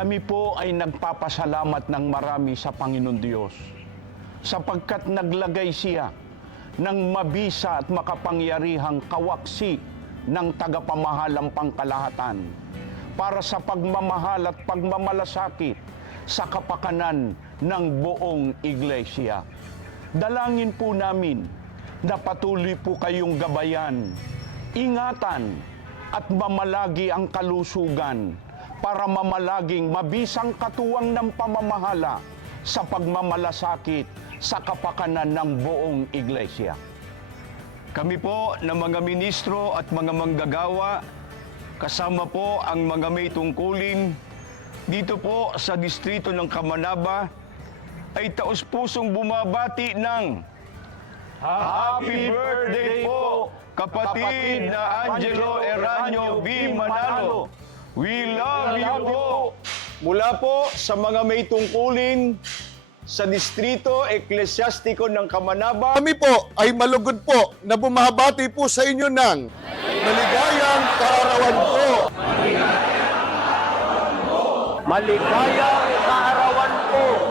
Kami po ay nagpapasalamat ng marami sa Panginoon Diyos sapagkat naglagay siya ng mabisa at makapangyarihang kawaksi ng tagapamahalang pangkalahatan para sa pagmamahal at pagmamalasakit sa kapakanan ng buong iglesia. Dalangin po namin na patuloy po kayong gabayan, ingatan at mamalagi ang kalusugan para mamalaging mabisang katuwang ng pamamahala sa pagmamalasakit sa kapakanan ng buong iglesia. Kami po na mga ministro at mga manggagawa, kasama po ang mga may tungkulin dito po sa distrito ng Kamanaba, ay taos-pusong bumabati ng Happy birthday po, kapatid na Angelo Eranio V. Manalo. We love you po. Mula po sa mga may tungkulin sa Distrito Eklesyastiko ng Kamanaba, Kami po ay malugod po na bumabati po sa inyo ng maligayang kaarawan po. Maligayang kaarawan po.